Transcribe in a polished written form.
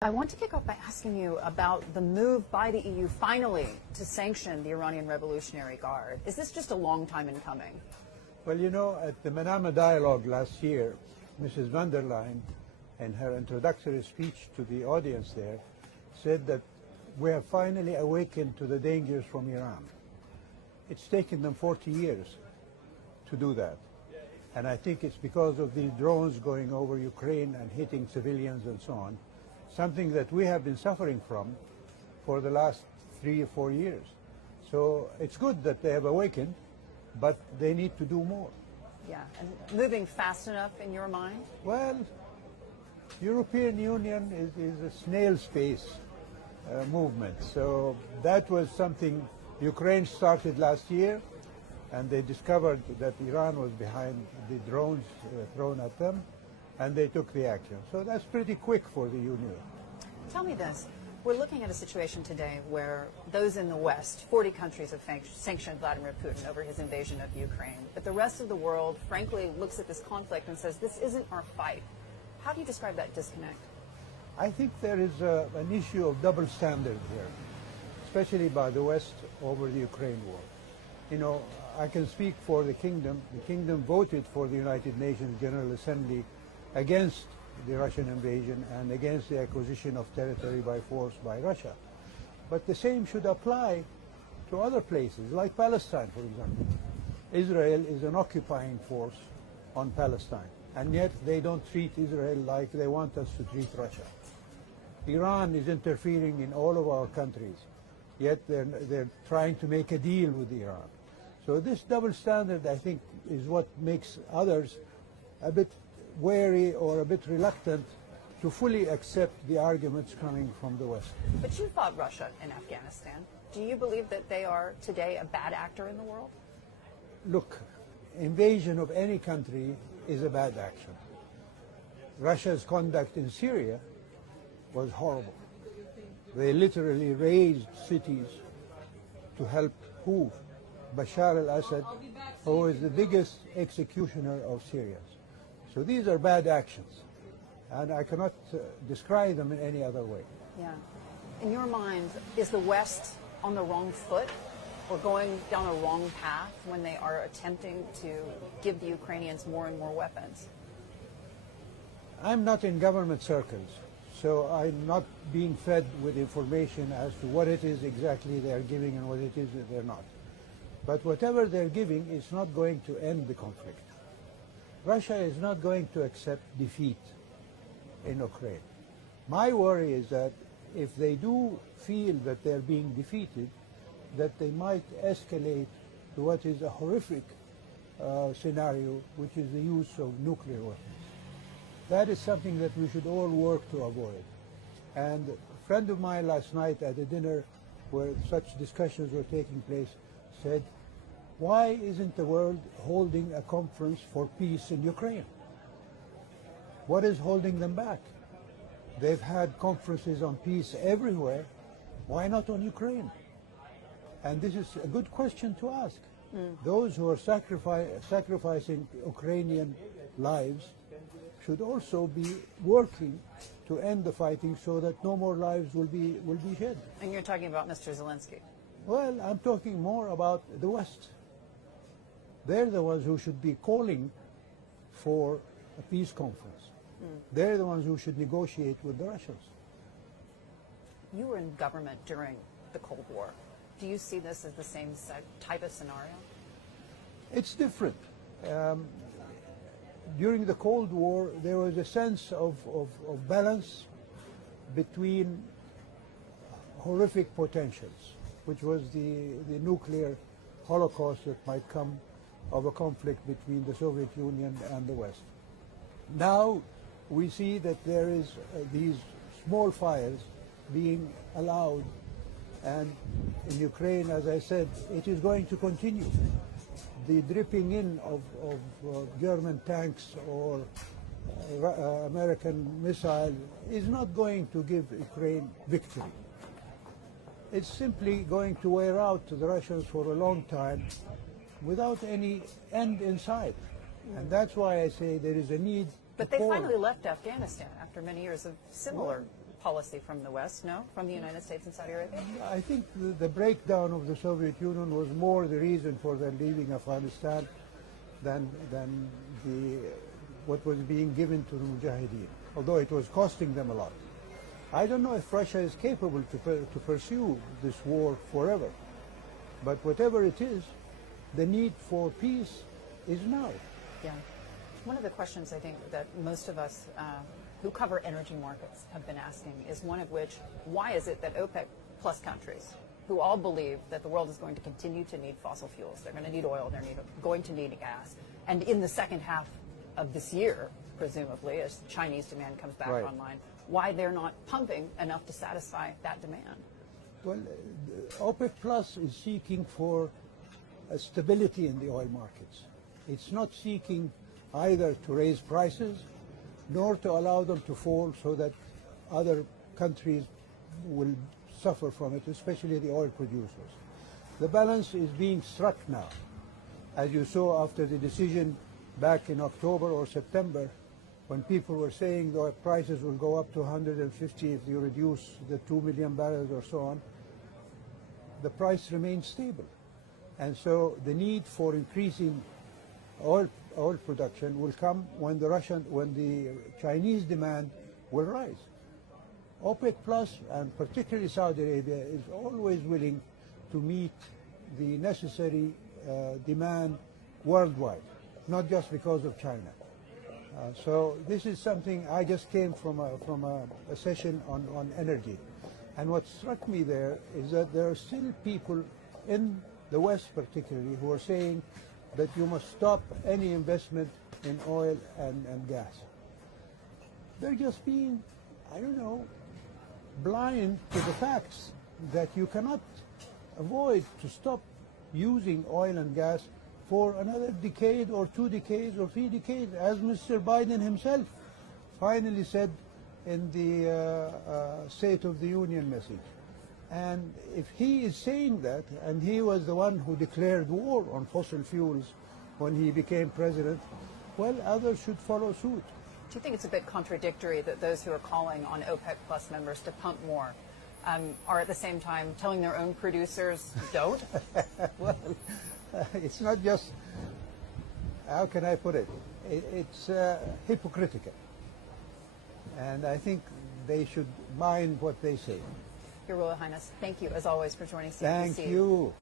I want to kick off by asking you about the move by the EU finally to sanction the Iranian Revolutionary Guard. Is this just a long time in coming? Well, you know, at the Manama Dialogue last year, Mrs. van der Leyen, in her introductory speech to the audience there, said that we have finally awakened to the dangers from Iran. It's taken them 40 years to do that. And I think it's because of these drones going over Ukraine and hitting civilians and so on, something that we have been suffering from for the last 3 or 4 years. So it's good that they have awakened, but they need to do more. Yeah, and moving fast enough in your mind? Well, European Union is a snail's pace movement. So that was something Ukraine started last year, and they discovered that Iran was behind the drones thrown at them, and they took the action. So that's pretty quick for the Union. Tell me this. We're looking at a situation today where those in the West, 40 countries have sanctioned Vladimir Putin over his invasion of Ukraine. But the rest of the world, frankly, looks at this conflict and says, this isn't our fight. How do you describe that disconnect? I think there is an issue of double standard here, especially by the West over the Ukraine war. You know, I can speak for the Kingdom. The Kingdom voted for the United Nations General Assembly against the Russian invasion and against the acquisition of territory by force by Russia. But the same should apply to other places, like Palestine, for example. Israel is an occupying force on Palestine, and yet they don't treat Israel like they want us to treat Russia. Iran is interfering in all of our countries, yet they're trying to make a deal with Iran. So this double standard, I think, is what makes others a bit wary or a bit reluctant to fully accept the arguments coming from the West. But you fought Russia in Afghanistan. Do you believe that they are today a bad actor in the world? Look, invasion of any country is a bad action. Russia's conduct in Syria was horrible. They literally razed cities to help who? Bashar al-Assad, who is the biggest executioner of Syrians. So these are bad actions, and I cannot describe them in any other way. Yeah. In your mind, is the West on the wrong foot or going down a wrong path when they are attempting to give the Ukrainians more and more weapons? I'm not in government circles, so I'm not being fed with information as to what it is exactly they're giving and what it is that they're not. But whatever they're giving is not going to end the conflict. Russia is not going to accept defeat in Ukraine. My worry is that if they do feel that they're being defeated, that they might escalate to what is a horrific scenario, which is the use of nuclear weapons. That is something that we should all work to avoid. And a friend of mine last night at a dinner where such discussions were taking place said, why isn't the world holding a conference for peace in Ukraine? What is holding them back? They've had conferences on peace everywhere. Why not on Ukraine? And this is a good question to ask. Those who are sacrificing Ukrainian lives should also be working to end the fighting so that no more lives will be shed. And you're talking about Mr. Zelensky. Well, I'm talking more about the West. They're the ones who should be calling for a peace conference. They're the ones who should negotiate with the Russians. You were in government during the Cold War. Do you see this as the same type of scenario? It's different. During the Cold War, there was a sense of balance between horrific potentials, which was the nuclear holocaust that might come of a conflict between the Soviet Union and the West. Now we see that there is these small fires being allowed, and in Ukraine, as I said, it is going to continue. The dripping in of German tanks or American missile is not going to give Ukraine victory. It's simply going to wear out the Russians for a long time without any end in sight. And that's why I say there is a need. But they finally left Afghanistan after many years of similar policy from the West, no? From the United States and Saudi Arabia? I think the breakdown of the Soviet Union was more the reason for their leaving Afghanistan than what was being given to the Mujahideen, although it was costing them a lot. I don't know if Russia is capable to pursue this war forever, but whatever it is, the need for peace is now. Yeah. One of the questions I think that most of us who cover energy markets have been asking is one of which, why is it that OPEC plus countries, who all believe that the world is going to continue to need fossil fuels, they're going to need oil, they're going to need gas, and in the second half of this year, presumably, as Chinese demand comes back online, why they're not pumping enough to satisfy that demand? Well, OPEC Plus is seeking for a stability in the oil markets. It's not seeking either to raise prices nor to allow them to fall so that other countries will suffer from it, especially the oil producers. The balance is being struck now. As you saw after the decision back in October or September, when people were saying the oil prices will go up to 150 if you reduce the 2 million barrels or so on, the price remains stable. And so the need for increasing oil production will come when the Chinese demand will rise. OPEC Plus, and particularly Saudi Arabia, is always willing to meet the necessary demand worldwide, not just because of China. So this is something. I just came from a session on energy, and what struck me there is that there are still people in the West particularly who are saying that you must stop any investment in oil and gas. They're just being, I don't know, blind to the facts that you cannot avoid to stop using oil and gas for another decade or 2 decades or 3 decades, as Mr. Biden himself finally said in the State of the Union message. And if he is saying that, and he was the one who declared war on fossil fuels when he became president, well, others should follow suit. Do you think it's a bit contradictory that those who are calling on OPEC Plus members to pump more are at the same time telling their own producers don't? Well, it's not just, how can I put it? It's hypocritical. And I think they should mind what they say. Your Royal Highness, thank you as always for joining CNBC. Thank you.